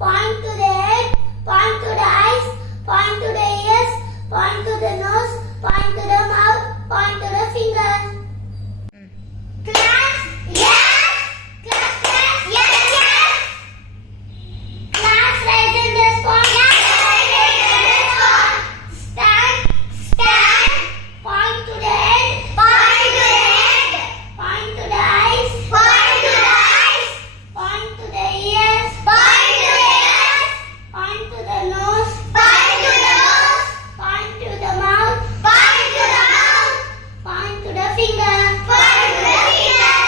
point to the head, point to the eyes, point to the ears, point to the nose, point to the mouth, point to the finger. Class, yes. Class, class, yes, yes. Class, raise and respond. Yes, raise and respond. Stand, stand. Point to the head, point to the head. Point to the eyes, point to the eyes. Point to the ears, point to the ears. Point to the nose, point to the nose. Point to the mouth, point to the mouth. Point to the finger, point to the finger.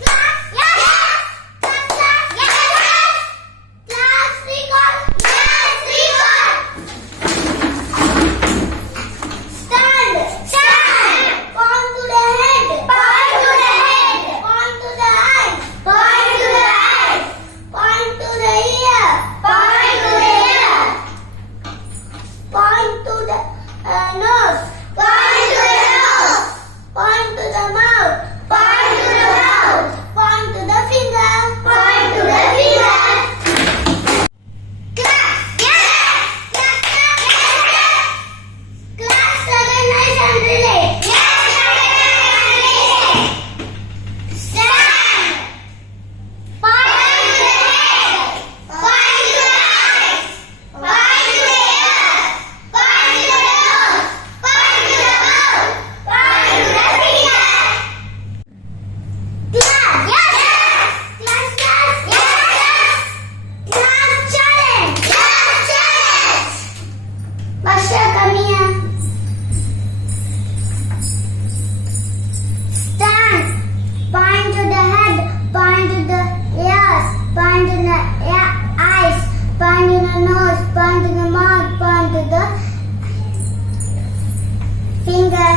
Class, yes, class, class, yes, yes. Class, recall, yes, recall. Stand, stand. Point to the head, point to the head. Point to the eyes, point to the eyes. Point to the ear, point to the ear. Point to the nose, point to the nose. Point to the mouth, point to the mouth. Point to the finger, point to the finger. Class, yes, class, class, yes, yes. Class, recognize and relate. Yes, recognize and relate. Stand. Point to the head, point to the eyes, point to the ears, point to the nose, point to the mouth, point to the finger. Class, yes, yes. Class, class, yes, yes. Class, challenge. Yes, challenge. Basha, come here. Stand. Point to the head, point to the ears, point to the eyes, point to the nose, point to the mouth, point to the finger.